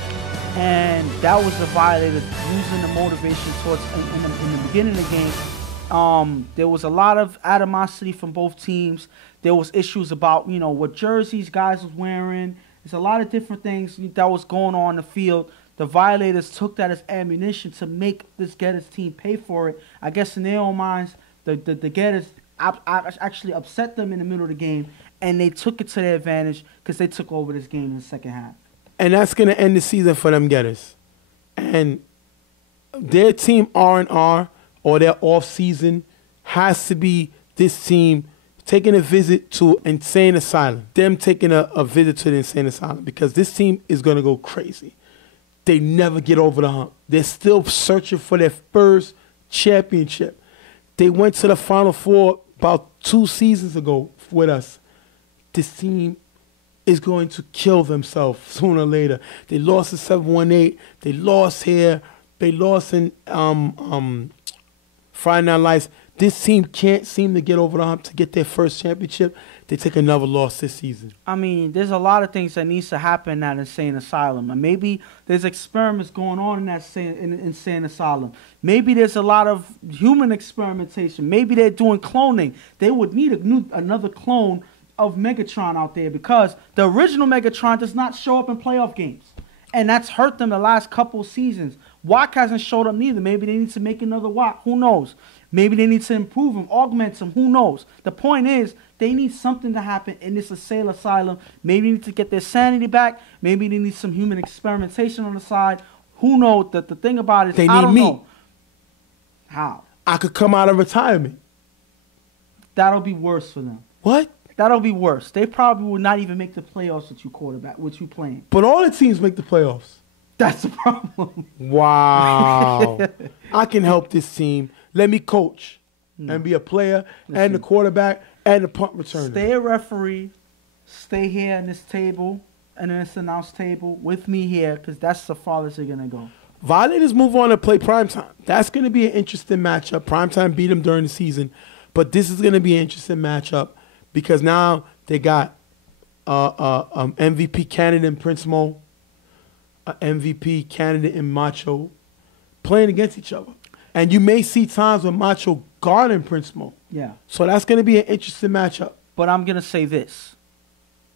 And that was the Violators losing the motivation towards in the beginning of the game. There was a lot of animosity from both teams. There was issues about, what jerseys guys was wearing. There's a lot of different things that was going on in the field. The Violators took that as ammunition to make this Getters team pay for it. I guess in their own minds, the Getters actually upset them in the middle of the game, and they took it to their advantage because they took over this game in the second half. And that's going to end the season for them Getters. And their team R&R, or their off-season, has to be this team taking a visit to Insane Asylum. Them taking a visit to the Insane Asylum, because this team is going to go crazy. They never get over the hump. They're still searching for their first championship. They went to the Final Four about 2 seasons ago with us. This team is going to kill themselves sooner or later. They lost to 7-1-8. They lost here. They lost in Friday Night Lights. This team can't seem to get over the hump to get their first championship. They take another loss this season. I mean, there's a lot of things that needs to happen in that insane asylum. And maybe there's experiments going on in that insane asylum. Maybe there's a lot of human experimentation. Maybe they're doing cloning. They would need another clone of Megatron out there because the original Megatron does not show up in playoff games. And that's hurt them the last couple of seasons. Wack hasn't showed up neither. Maybe they need to make another Wack. Who knows? Maybe they need to improve him, augment him. Who knows? The point is, they need something to happen in this insane asylum. Maybe they need to get their sanity back. Maybe they need some human experimentation on the side. Who knows? The thing about it is, I don't know. How? I could come out of retirement. That'll be worse for them. What? That'll be worse. They probably will not even make the playoffs with you quarterback, with you playing. But all the teams make the playoffs. That's the problem. Wow. I can help this team. Let me coach and be a player and the quarterback and the punt returner. Stay a referee. Stay here in this table and in this announce table with me here because that's the farthest they're going to go. Violators move on to play primetime. That's going to be an interesting matchup. Primetime beat them during the season. But this is going to be an interesting matchup because now they got MVP candidate in Prince Mo, MVP candidate in Macho playing against each other. And you may see times when Macho guarding Prince Mo. Yeah. So that's going to be an interesting matchup. But I'm going to say this.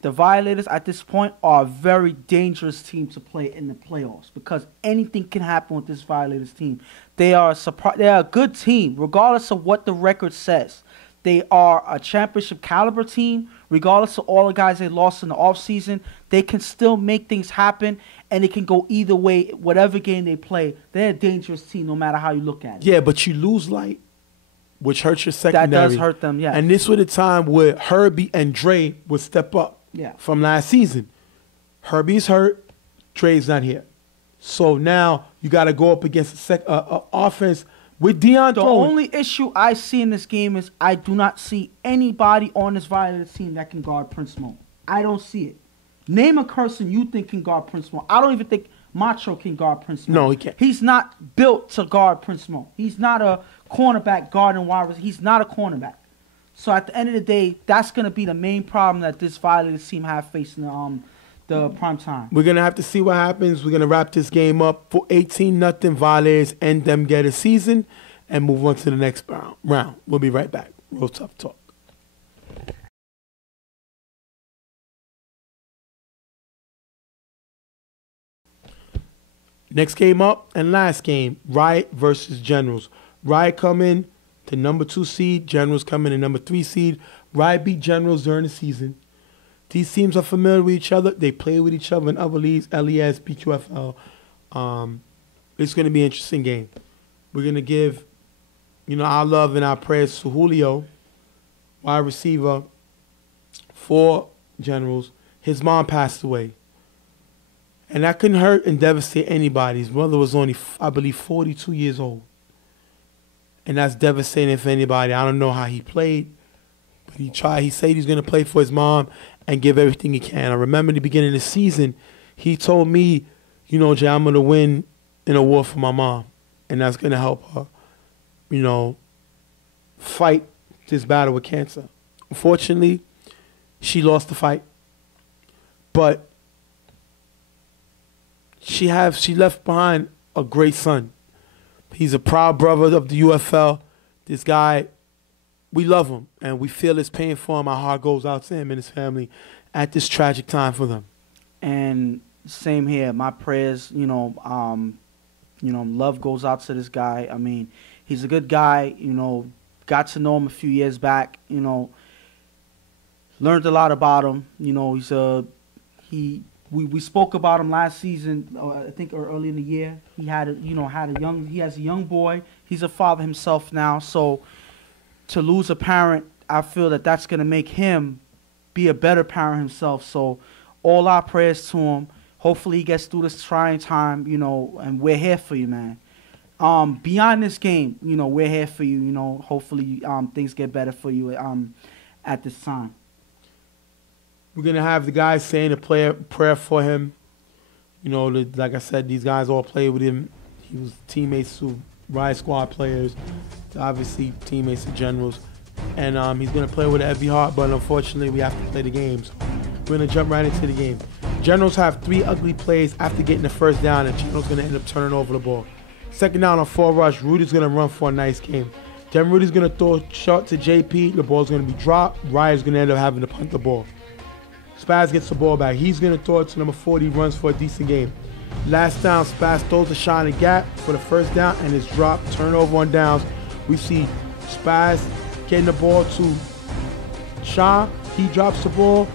The Violators at this point are a very dangerous team to play in the playoffs because anything can happen with this Violators team. They are a good team, regardless of what the record says. They are a championship caliber team. Regardless of all the guys they lost in the offseason, they can still make things happen, and it can go either way, whatever game they play. They're a dangerous team no matter how you look at it. Yeah, but you lose light, which hurts your secondary. That does hurt them, yeah. And this was a time where Herbie and Dre would step up from last season. Herbie's hurt, Dre's not here. So now you got to go up against an offense with Deion The throwing. only issue I see in this game is I do not see anybody on this Violators team that can guard Prince Mo. I don't see it. Name a person you think can guard Prince Mo. I don't even think Macho can guard Prince Mo. No, he can't. He's not built to guard Prince Mo. He's not a cornerback guarding wide receiver. He's not a cornerback. So at the end of the day, that's going to be the main problem that this Violators team have facing the prime time. We're going to have to see what happens. We're going to wrap this game up for 18-0 Violators and them get a season and move on to the next round. We'll be right back. Real Tough Talk. Next game up and last game, Riot versus Generals. Riot come in to number 2 seed. Generals come in to number 3 seed. Riot beat Generals during the season. These teams are familiar with each other. They play with each other in other leagues, LES, PQFL. It's going to be an interesting game. We're going to give, our love and our prayers to Julio, wide receiver for Generals. His mom passed away. And that couldn't hurt and devastate anybody. His mother was only, I believe, 42 years old. And that's devastating for anybody. I don't know how he played, but he tried. He said he's going to play for his mom and give everything he can. I remember in the beginning of the season, he told me, Jay, I'm going to win an award for my mom. And that's going to help her, fight this battle with cancer. Unfortunately, she lost the fight. But she left behind a great son. He's a proud brother of the UFL. This guy, we love him, and we feel his pain for him. Our heart goes out to him and his family at this tragic time for them. And same here. My prayers, love goes out to this guy. I mean, he's a good guy. Got to know him a few years back. Learned a lot about him. We spoke about him last season, I think, or early in the year. He has a young boy. He's a father himself now. So to lose a parent, I feel that that's going to make him be a better parent himself. So all our prayers to him. Hopefully he gets through this trying time, and we're here for you, man. Beyond this game, we're here for you. Hopefully things get better for you at this time. We're going to have the guys saying a prayer for him. Like I said, these guys all play with him. He was teammates to Riot Squad players, obviously teammates to Generals. And he's going to play with it every heart, but unfortunately we have to play the game. So we're going to jump right into the game. Generals have 3 ugly plays after getting the first down, and Generals going to end up turning over the ball. Second down on 4 rush, Rudy's going to run for a nice game. Then Rudy's going to throw a shot to JP. The ball's going to be dropped. Riot's going to end up having to punt the ball. Spaz gets the ball back. He's going to throw it to number 40, runs for a decent game. Last down, Spaz throws a shot in the gap for the first down, and it's dropped. Turnover on downs. We see Spaz getting the ball to Shaw. He drops the ball.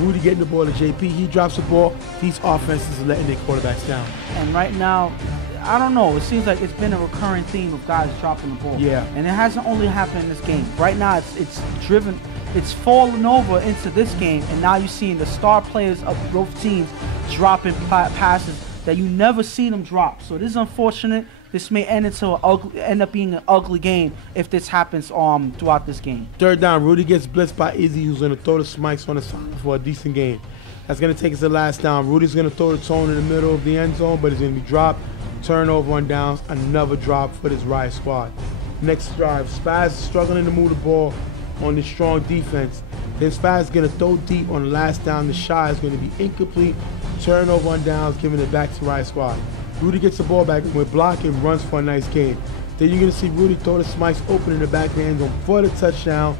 Rudy getting the ball to JP. He drops the ball. These offenses are letting their quarterbacks down. And right now, I don't know. It seems like it's been a recurring theme of guys dropping the ball. Yeah. And it hasn't only happened in this game. Right now, it's fallen over into this game, and now you're seeing the star players of both teams dropping passes that you never see them drop. So this is unfortunate. This may end up being an ugly game if this happens throughout this game. Third down, Rudy gets blitzed by Izzy, who's going to throw the Smikes on the side for a decent game. That's going to take us to the last down. Rudy's going to throw the Tone in the middle of the end zone, but it's going to be dropped. Turnover on downs, another drop for this Riot Squad. Next drive, Spaz is struggling to move the ball on this strong defense. Then Spaz is going to throw deep on the last down. The shot is going to be incomplete. Turnover on downs, giving it back to Riot Squad. Rudy gets the ball back with blocking, runs for a nice gain. Then you're going to see Rudy throw the Smikes open in the back of the end zone for the touchdown.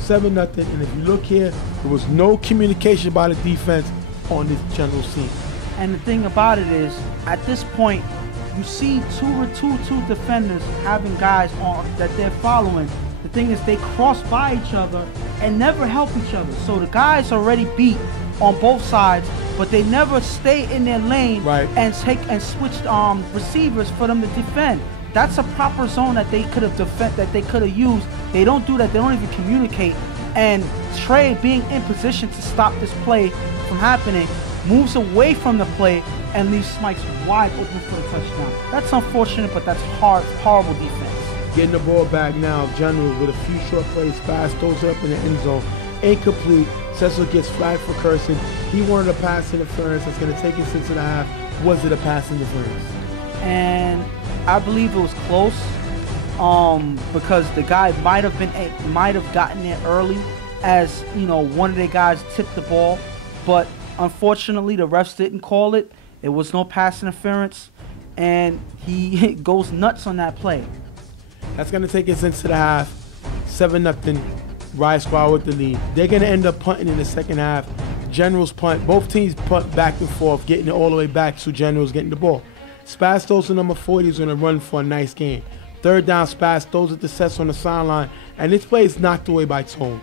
7-0. And if you look here, there was no communication by the defense on this general scene. And the thing about it is, at this point, you see two defenders having guys on that they're following. The thing is, they cross by each other and never help each other. So the guys already beat on both sides, but they never stay in their lane and switch receivers for them to defend. That's a proper zone that they could have used. They don't do that. They don't even communicate. And Trey, being in position to stop this play from happening, moves away from the play and leaves Smikes wide open for the touchdown. That's unfortunate, but that's horrible defense. Getting the ball back now, Generals with a few short plays. Spaz throws it up in the end zone. Incomplete. Cecil gets flagged for cursing. He wanted a pass interference. That's going to take us into the half. Was it a pass interference? And I believe it was close, because the guy might have gotten there early, as you know, one of the guys tipped the ball, but unfortunately the refs didn't call it. It was no pass interference, and he goes nuts on that play. That's going to take us into the half. 7-0. Riot Squad with the lead. They're going to end up punting in the second half. Generals punt. Both teams punt back and forth, getting it all the way back to Generals getting the ball. Spaz throws to number 40, is going to run for a nice game. Third down, Spaz throws it to Cecil on the sideline, and this play is knocked away by Tone.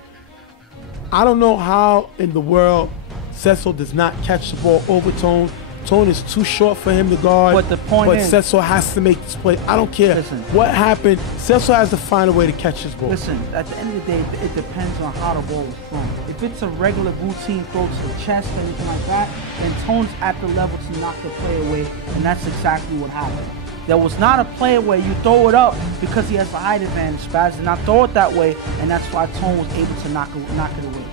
I don't know how in the world Cecil does not catch the ball over Tone. Tone is too short for him to guard. But the point is, Cecil has to make this play. I don't care what happened. Cecil has to find a way to catch this ball. Listen, at the end of the day, it depends on how the ball was thrown. If it's a regular routine throw to the chest or anything like that, then Tone's at the level to knock the play away, and that's exactly what happened. There was not a play where you throw it up because he has the height advantage. Spaz did not throw it that way, and that's why Tone was able to knock it away.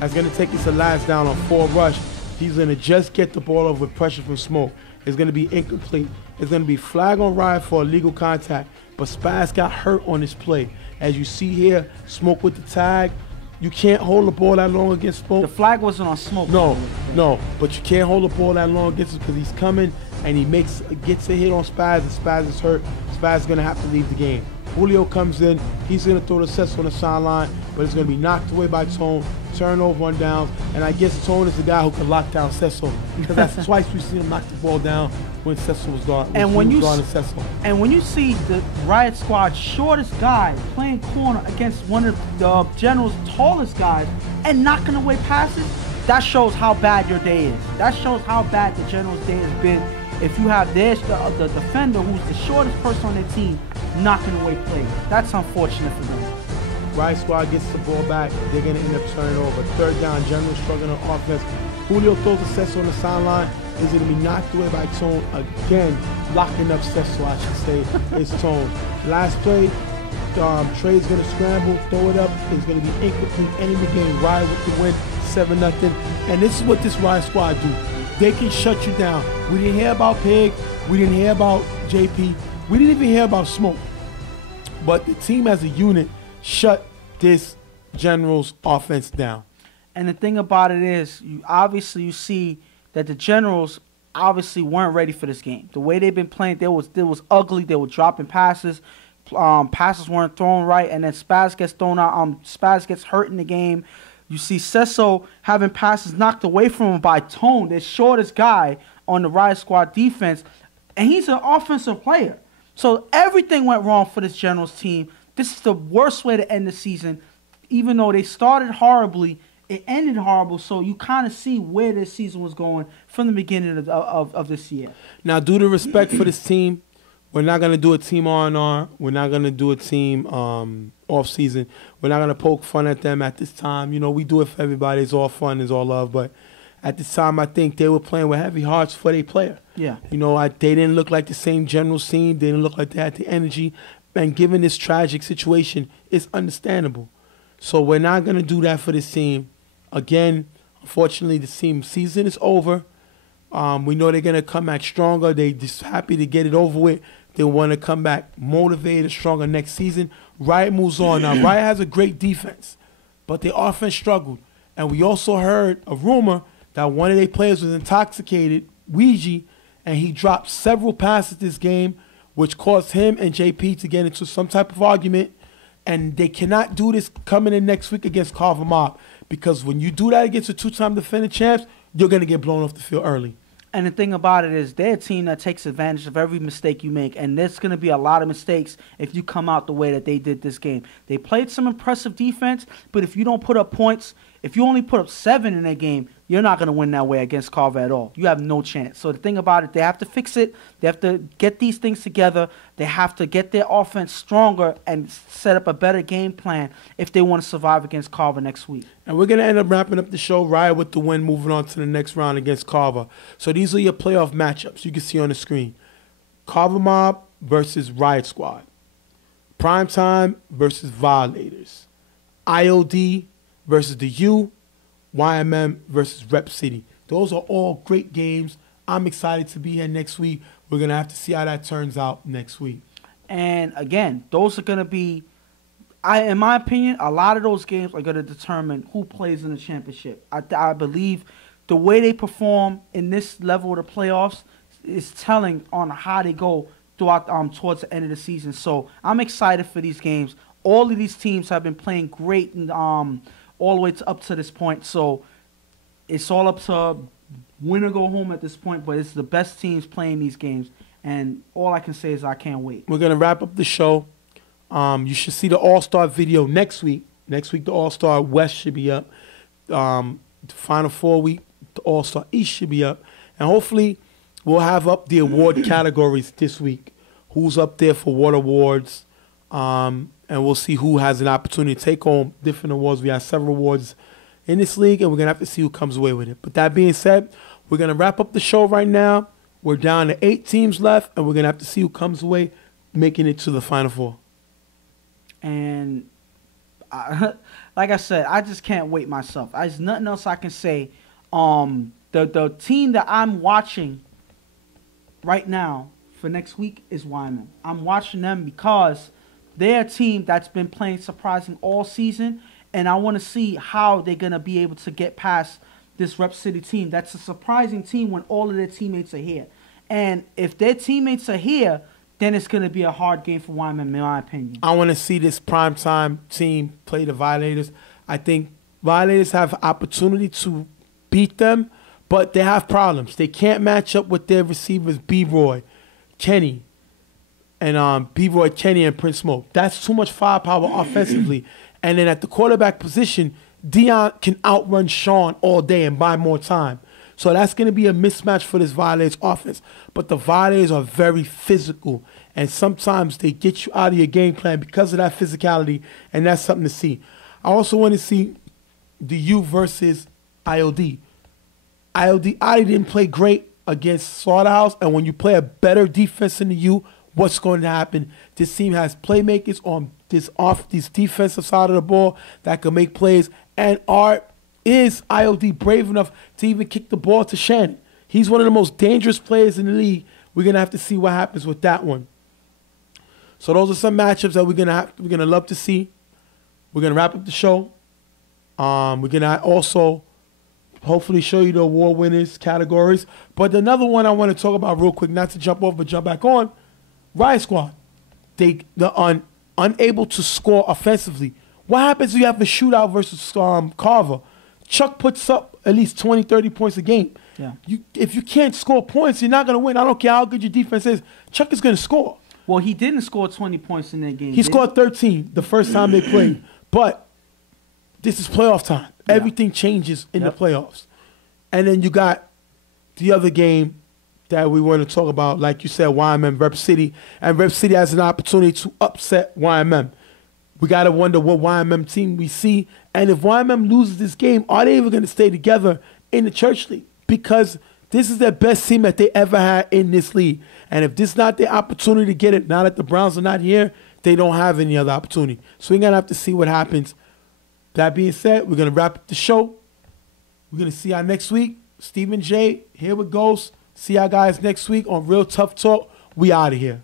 That's going to take us to last down on 4 rush. He's going to just get the ball over with pressure from Smoke. It's going to be incomplete. It's going to be flag on Riot for illegal contact, but Spaz got hurt on this play. As you see here, Smoke with the tag. You can't hold the ball that long against Smoke. The flag wasn't on Smoke. No, but you can't hold the ball that long against him because he's coming and he gets a hit on Spaz, and Spaz is hurt. Spaz is going to have to leave the game. Julio comes in. He's going to throw the Cecil on the sideline, but it's going to be knocked away by Tone. Turnover on downs, and I guess Tone is the guy who can lock down Cecil, because that's twice we've seen him knock the ball down when Cecil was gone. And when you see the Riot Squad's shortest guy playing corner against one of the General's tallest guys and knocking away passes, that shows how bad your day is. That shows how bad the General's day has been. If you have the defender who's the shortest person on their team knocking away plays, that's unfortunate for them. Riot Squad gets the ball back. They're going to end up turning over. Third down, General struggling on offense. Julio throws the Cecil on the sideline. Is going to be knocked away by Tone. Again, locking up Cecil, I should say, is Tone. Last play, Trey's going to scramble, throw it up. It's going to be incomplete. End of the game. Riot with the win, 7-0. And this is what this Riot Squad do. they can shut you down. We didn't hear about Pig. We didn't hear about JP. We didn't even hear about Smoke. But the team as a unit shut this Generals offense down. And the thing about it is, you see that the Generals obviously weren't ready for this game. The way they've been playing, it was ugly. They were dropping passes. Passes weren't thrown right, and then Spaz gets thrown out. Spaz gets hurt in the game. You see Cesso having passes knocked away from him by Tone, the shortest guy on the Riot Squad defense, and he's an offensive player. So everything went wrong for this Generals team. This is the worst way to end the season. Even though they started horribly, it ended horrible. So you kind of see where this season was going from the beginning of this year. Now, due to respect for this team, we're not going to do a team R&R. We're not going to do a team off-season. We're not going to poke fun at them at this time. You know, we do it for everybody. It's all fun. It's all love. But at this time, I think they were playing with heavy hearts for their player. Yeah. You know, they didn't look like the same Generals team. They didn't look like they had the energy. And given this tragic situation, it's understandable. So we're not going to do that for this team. Again, unfortunately, the team season is over. We know they're going to come back stronger. They're just happy to get it over with. They want to come back motivated, stronger next season. Riot moves on. Now, Riot has a great defense, but their offense struggled. And we also heard a rumor that one of their players was intoxicated, Ouija, and he dropped several passes this game, which caused him and JP to get into some type of argument. And they cannot do this coming in next week against Carver Mob, because when you do that against a two-time defending champs, you're going to get blown off the field early. And the thing about it is they're a team that takes advantage of every mistake you make, and there's going to be a lot of mistakes if you come out the way that they did this game. They played some impressive defense, but if you don't put up points, if you only put up 7 in a game, you're not going to win that way against Carver at all. You have no chance. So the thing about it, they have to fix it. They have to get these things together. They have to get their offense stronger and set up a better game plan if they want to survive against Carver next week. And we're going to end up wrapping up the show, Riot with the win, moving on to the next round against Carver. So these are your playoff matchups you can see on the screen. Carver Mob versus Riot Squad. Primetime versus Violators. IOD versus the U. YMM versus Rep City. Those are all great games. I'm excited to be here next week. We're going to have to see how that turns out next week. And again, those are going to be, in my opinion, a lot of those games are going to determine who plays in the championship. I believe the way they perform in this level of the playoffs is telling on how they go throughout towards the end of the season. So I'm excited for these games. All of these teams have been playing great and all the way up to this point. So it's all up to win or go home at this point, but it's the best teams playing these games. And all I can say is I can't wait. We're going to wrap up the show. You should see the All-Star video next week. Next week, the All-Star West should be up. The Final Four week, the All-Star East should be up. And hopefully we'll have up the award categories this week. Who's up there for what awards. And we'll see who has an opportunity to take home different awards. We have several awards in this league, and we're going to have to see who comes away with it. But that being said, we're going to wrap up the show right now. We're down to 8 teams left, and we're going to have to see who comes away making it to the Final Four. And like I said, I just can't wait myself. There's nothing else I can say. The team that I'm watching right now for next week is Wyman. I'm watching them because they're a team that's been playing surprising all season, and I want to see how they're going to be able to get past this Rep City team. That's a surprising team when all of their teammates are here. And if their teammates are here, then it's going to be a hard game for Wyman, in my opinion. I want to see this primetime team play the Violators. I think Violators have opportunity to beat them, but they have problems. They can't match up with their receivers, B-Roy, Kenny, and B-Roy, Kenny, and Prince Smoke. That's too much firepower offensively. And then at the quarterback position, Dion can outrun Sean all day and buy more time. So that's going to be a mismatch for this Violators offense. But the Violators are very physical, and sometimes they get you out of your game plan because of that physicality, and that's something to see. I also want to see the U versus IOD. IOD didn't play great against Slaughterhouse, and when you play a better defense in the U, what's going to happen? This team has playmakers on this defensive side of the ball that can make plays, and is IOD brave enough to even kick the ball to Shannon? He's one of the most dangerous players in the league. We're going to have to see what happens with that one. So those are some matchups that we're gonna love to see. We're going to wrap up the show. We're going to also hopefully show you the award winners categories. But another one I want to talk about real quick, not to jump off but jump back on, Riot Squad. They're unable to score offensively. What happens if you have a shootout versus Carver? Chuck puts up at least 20, 30 points a game. Yeah. If you can't score points, you're not going to win. I don't care how good your defense is. Chuck is going to score. Well, he didn't score 20 points in that game. He scored 13 the first time they played. But this is playoff time. Yeah. Everything changes in the playoffs. And then you got the other game that we want to talk about, like you said, YMM, Rep City. And Rep City has an opportunity to upset YMM. We got to wonder what YMM team we see. And if YMM loses this game, are they even going to stay together in the Church League? Because this is their best team that they ever had in this league. And if this is not their opportunity to get it, now that the Browns are not here, they don't have any other opportunity. So we're going to have to see what happens. That being said, we're going to wrap up the show. We're going to see y'all next week. Stephen J, here with Ghost. See y'all guys next week on Real Tough Talk. We out of here.